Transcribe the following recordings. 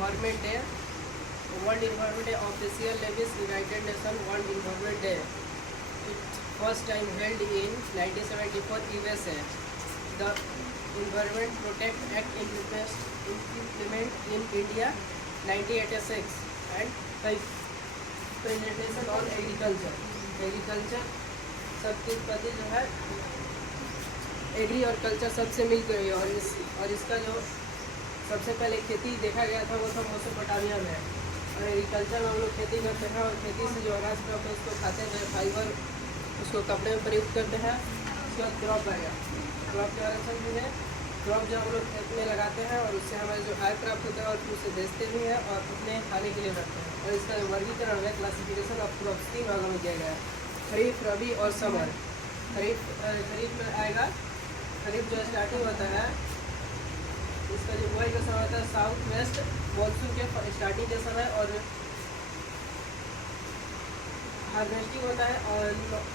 Environment day, world environment day official लेविस United Nation world environment day, it first time held in 1974 USA. The Environment Protect Act implement in India 1986 and presentation on agriculture सबके प्रति जो है agree और culture सबसे मिल गई है। और इसका जो सबसे पहले खेती देखा गया था वो था मेसोपोटामिया में। और एग्रीकल्चर में हम लोग खेती करते हैं और खेती से जो अनाज प्राप्त है उसको खाते हैं, फाइबर उसको कपड़े में प्रयुक्त करते हैं। उसके बाद क्रॉप आएगा, क्रॉप के बारे में समझिए। क्रॉप जो हम लोग खेत में लगाते हैं और उससे हमारे जो आय प्राप्त होता है और फिर उसे बेचते भी हैं और अपने खाने के लिए रखते हैं। और इसका जो वर्गीकरण है, क्लासिफिकेशन ऑफ क्रॉप 3 भागों में किया गया है, खरीफ, रबी और समर। खरीफ में आएगा, खरीफ जो स्टार्टिंग होता है इसका जो बुआई का समय होता है साउथ वेस्ट मानसून के स्टार्टिंग के समय, और हार्वेस्टिंग होता है और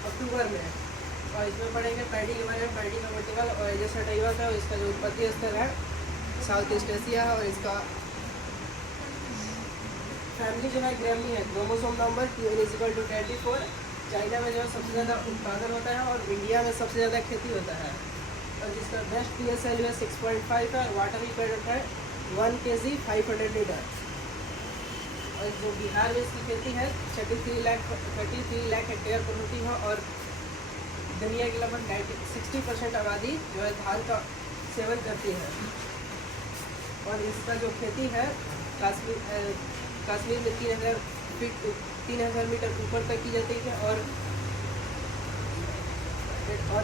अक्टूबर में। और इसमें पढ़ेंगे पैडी के बारे में, पैडी का वर्टिकल और जैसा टाइवा का इसका जो उत्पत्ति स्थल है साउथ ईस्ट एशिया है। और इसका फैमिली जो है ग्रैमनी है। Chromosome number 2n=24। चाइना में जो है सबसे ज़्यादा उत्पादन होता है और इंडिया में सबसे ज़्यादा खेती होता है। और जिसका बेस्ट pH वैल्यू है 6.5 है। वाटर रिक्वायरमेंट है 1 kg 500 लीटर। और जो बिहार में इसकी खेती है 33 लाख हेक्टेयर पर होती है। और दुनिया की लगभग 60% आबादी जो है धान का सेवन करती है। और इसका जो खेती है कश्मीर में 3000 मीटर ऊपर तक की जाती है। और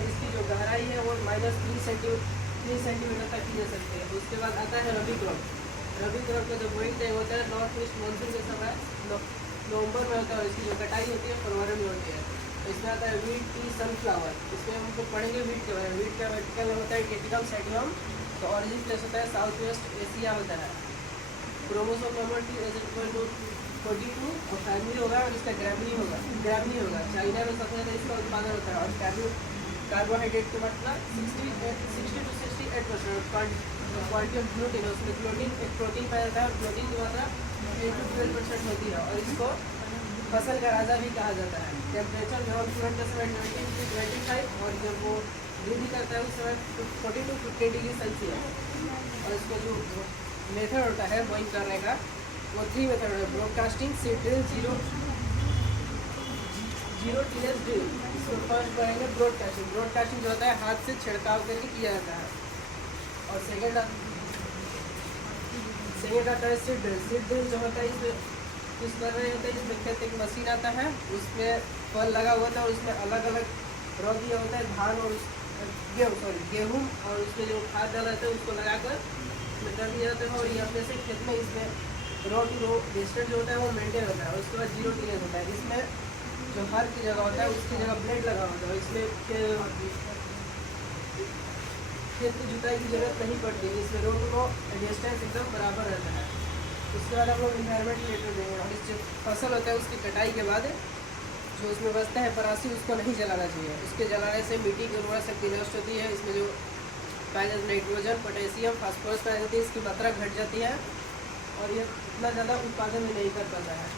इसकी जो गहराई है वो -3 सेंटीमीटर तक की जा सकती है। उसके बाद आता है रबी क्रॉप। रबी क्रॉप का जो बोइंग टाइम होता है नॉर्थ ईस्ट मानसून के समय नवंबर में होता है। और इसकी जो कटाई होती है फरवरी में होती है। इसमें आता है वीट, टी, सनफ्लावर। इसमें हम लोग पढ़ेंगे वीट के बारे में। वीट का वर्टिकल होता है टेटिकम सेटियम, तो ऑरिजिन प्लेस होता है साउथ वेस्ट एशिया होता है। क्रोमोसोम नंबर 2n=42 और फैमिली होगा और इसका ग्रैमनी होगा। चाइना में सबसे ज़्यादा इसका उत्पादन होता है। और कार्बोहाइड्रेट की मात्रा 60 to 68%। क्वालिटी ऑफ ग्लूटीन, उसमें प्रोटीन पाया जाता है और प्रोटीन की मात्रा 10 to 12% होती है। और इसको फसल का राजा भी कहा जाता है। टेम्परेचर जब तुरंत के समय 20 to 25 और जब वो वृद्धि करता है उस समय 40 to 50 डिग्री सेल्सियस। और इसका जो मेथड होता है बोइंग करने का वो 3 मेथड है। Broadcasting, seed drill, zero teenage drill. इसको फर्स्ट पढ़ेंगे ब्रॉडकास्टिंग। ब्रॉडकास्टिंग जो होता है हाथ से छिड़काव करके किया जाता है। और सेकेंड आता है सीड ड्रिल। सीड ड्रिल जो होता है इसमें कुछ कर रहे होते हैं, जिसमें खेत एक मशीन आता है उसमें फल लगा हुआ था और उसमें अलग अलग रॉ दिया होता है, धान और गेहूँ, और उसमें जो खाद डाला जाता है उसको लगाकर उसमें कर दिया जाता है। और ये अपने से खेत में इसमें रो डिस्टेंस जो होता है वो मेंटेन होता है। और उसके बाद जीरो टीनेज होता है। इसमें जो हर की जगह होता है उसकी जगह ब्लेड लगा होता है। इसमें खेत की जुताई की जरूरत नहीं पड़ती है। इसमें रो डिस्टेंस एकदम बराबर रहता है। उसके बाद हम लोग इन्वायरमेंट रिलेटेड देंगे। और इस जो फसल होता है उसकी कटाई के बाद जो उसमें बचता है परासी, उसको नहीं जलाना चाहिए। उसके जलाने से मिट्टी की उर्वरा शक्ति नष्ट होती है। इसमें जो पाया जाता है नाइट्रोजन, पोटेशियम, फास्फोरस पाई जाती है, इसकी मात्रा घट जाती है और ये इतना ज़्यादा उत्पादन में नहीं कर पाता है।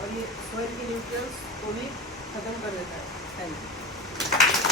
और ये सोइल की न्यूट्रिएंट्स को भी खत्म कर देता है। Thank you.